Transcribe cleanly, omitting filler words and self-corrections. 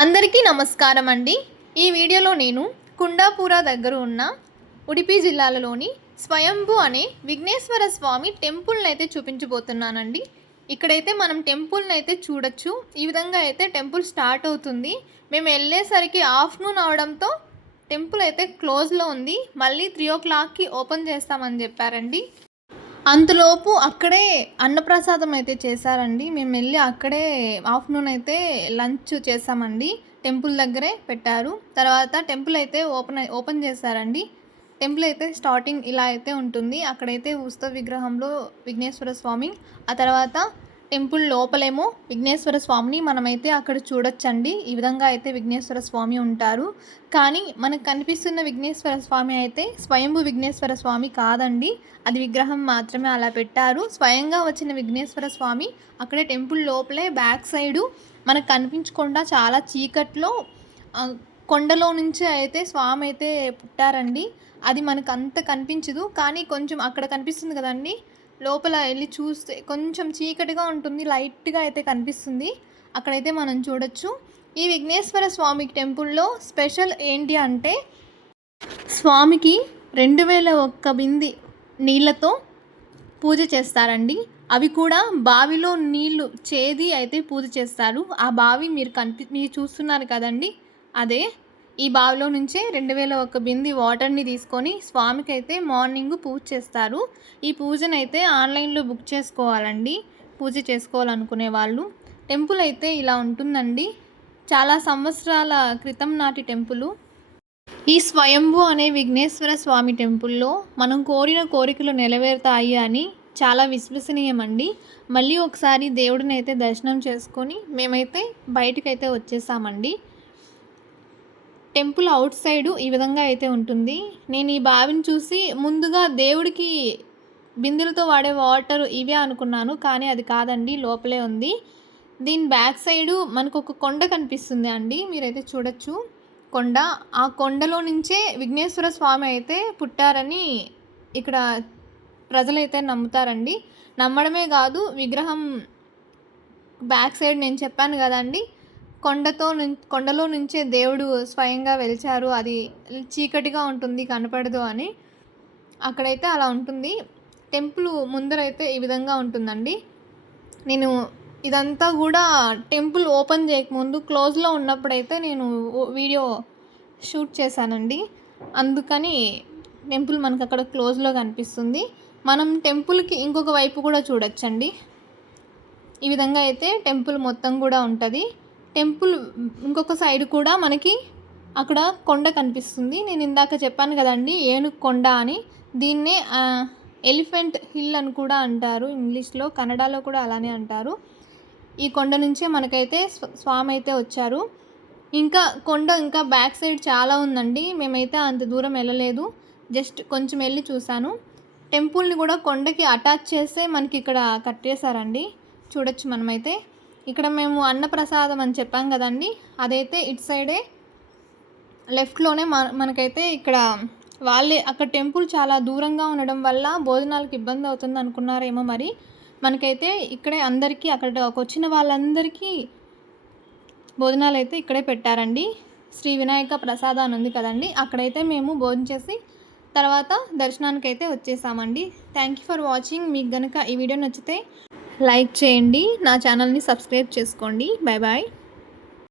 అందరికీ నమస్కారం అండి. ఈ వీడియోలో నేను కుండాపుర దగ్గర ఉన్న ఉడిపి జిల్లాలోని స్వయంభూ అనే విఘ్నేశ్వర స్వామి టెంపుల్ని అయితే చూపించబోతున్నానండి. ఇక్కడైతే మనం టెంపుల్ని అయితే చూడొచ్చు. ఈ విధంగా అయితే టెంపుల్ స్టార్ట్ అవుతుంది. మేము వెళ్ళేసరికి ఆఫ్టర్నూన్ అవడంతో టెంపుల్ అయితే క్లోజ్లో ఉంది. మళ్ళీ 3 o'clockకి ఓపెన్ చేస్తామని చెప్పారండి. అంతలోపు అక్కడే అన్నప్రసాదం అయితే చేశారండి. మేము వెళ్ళి అక్కడే ఆఫ్టర్నూన్ అయితే లంచ్ చేసామండి. టెంపుల్ దగ్గరే పెట్టారు. తర్వాత టెంపుల్ అయితే ఓపెన్ చేశారండి. టెంపుల్ అయితే స్టార్టింగ్ ఇలా అయితే ఉంటుంది. అక్కడైతే ఉత్సవ విగ్రహంలో విఘ్నేశ్వర స్వామి, ఆ తర్వాత టెంపుల్ లోపలేమో విఘ్నేశ్వర స్వామిని మనమైతే అక్కడ చూడొచ్చండి. ఈ విధంగా అయితే విఘ్నేశ్వర స్వామి ఉంటారు. కానీ మనకు కనిపిస్తున్న విఘ్నేశ్వర స్వామి అయితే స్వయంభూ విఘ్నేశ్వర స్వామి కాదండి. అది విగ్రహం మాత్రమే అలా పెట్టారు. స్వయంగా వచ్చిన విఘ్నేశ్వర స్వామి అక్కడే టెంపుల్ లోపలే బ్యాక్ సైడు మనకు కనిపించకుండా చాలా చీకట్లో కొండలో నుంచి అయితే స్వామి అయితే పుట్టారండి. అది మనకు అంత కనిపించదు, కానీ కొంచెం అక్కడ కనిపిస్తుంది కదండి, లోపల వెళ్ళి చూస్తే కొంచెం చీకటిగా ఉంటుంది, లైట్గా అయితే కనిపిస్తుంది. అక్కడైతే మనం చూడొచ్చు. ఈ విఘ్నేశ్వర స్వామి టెంపుల్లో స్పెషల్ ఏంటి అంటే స్వామికి 2001 బింది నీళ్ళతో పూజ చేస్తారండి. అవి కూడా బావిలో నీళ్లు చేది అయితే పూజ చేస్తారు. ఆ బావి మీరు చూస్తున్నారు కదండి, అదే. ఈ బావిలో నుంచే 2001 బింది వాటర్ని తీసుకొని స్వామికి అయితే మార్నింగ్ పూజ చేస్తారు. ఈ పూజనైతే ఆన్లైన్లో బుక్ చేసుకోవాలండి, పూజ చేసుకోవాలనుకునే వాళ్ళు. టెంపుల్ అయితే ఇలా ఉంటుందండి. చాలా సంవత్సరాల క్రితం నాటి టెంపుల్. ఈ స్వయంభూ అనే విఘ్నేశ్వర స్వామి టెంపుల్లో మనం కోరిన కోరికలు నెరవేరుతాయి అని చాలా విశ్వసనీయమండి. మళ్ళీ ఒకసారి దేవుడిని అయితే దర్శనం చేసుకొని మేమైతే బయటకైతే వచ్చేసామండి. టెంపుల్ అవుట్ సైడు ఈ విధంగా అయితే ఉంటుంది. నేను ఈ బావిని చూసి ముందుగా దేవుడికి బిందెలతో వాడే వాటర్ ఇవే అనుకున్నాను, కానీ అది కాదండి, లోపలే ఉంది. దీని బ్యాక్ సైడు మనకు ఒక కొండ కనిపిస్తుంది అండి, మీరైతే చూడొచ్చు కొండ. ఆ కొండలో నుంచే విఘ్నేశ్వర స్వామి అయితే పుట్టారని ఇక్కడ ప్రజలైతే నమ్ముతారండి. నమ్మడమే కాదు, విగ్రహం బ్యాక్ సైడ్ నేను చెప్పాను కదండి, కొండలో నుంచే దేవుడు స్వయంగా వెలిచారు, అది చీకటిగా ఉంటుంది కనపడదు అని. అక్కడైతే అలా ఉంటుంది. టెంపుల్ ముందరైతే ఈ విధంగా ఉంటుందండి. నేను ఇదంతా కూడా టెంపుల్ ఓపెన్ చేయకముందు క్లోజ్లో ఉన్నప్పుడైతే నేను వీడియో షూట్ చేశానండి. అందుకని టెంపుల్ మనకు అక్కడ క్లోజ్లో కనిపిస్తుంది. మనం టెంపుల్కి ఇంకొక వైపు కూడా చూడొచ్చండి. ఈ విధంగా అయితే టెంపుల్ మొత్తం కూడా ఉంటుంది. టెంపుల్ ఇంకొక సైడ్ కూడా మనకి అక్కడ కొండ కనిపిస్తుంది. నేను ఇందాక చెప్పాను కదండి, ఏనుగు కొండ అని. దీన్నే ఎలిఫెంట్ హిల్ అని కూడా అంటారు ఇంగ్లీష్లో, కన్నడలో కూడా అలానే అంటారు. ఈ కొండ నుంచే మనకైతే స్వామి అయితే వచ్చారు. ఇంకా బ్యాక్ సైడ్ చాలా ఉందండి. మేమైతే అంత దూరం వెళ్ళలేదు, జస్ట్ కొంచెం వెళ్ళి చూశాను. టెంపుల్ని కూడా కొండకి అటాచ్ చేస్తే మనకి ఇక్కడ కట్టేశారండి, చూడొచ్చు మనమైతే. ఇక్కడ మేము అన్నప్రసాదం అని చెప్పాం కదండి, అదైతే ఇటు సైడే లెఫ్ట్లోనే మనకైతే ఇక్కడ వాళ్ళే. అక్కడ టెంపుల్ చాలా దూరంగా ఉండడం వల్ల భోజనాలకు ఇబ్బంది అవుతుంది అనుకున్నారేమో మరి. మనకైతే ఇక్కడే అందరికీ, అక్కడ వచ్చిన వాళ్ళందరికీ భోజనాలు అయితే ఇక్కడే పెట్టారండి. శ్రీ వినాయక ప్రసాద అని ఉంది కదండి, అక్కడైతే మేము భోజనం చేసి తర్వాత దర్శనానికి అయితే వచ్చేసామండి. Thank you for watching. మీకు కనుక ఈ వీడియో నచ్చితే లైక్ చేయండి, నా ఛానల్ని సబ్స్క్రైబ్ చేసుకోండి. Bye bye.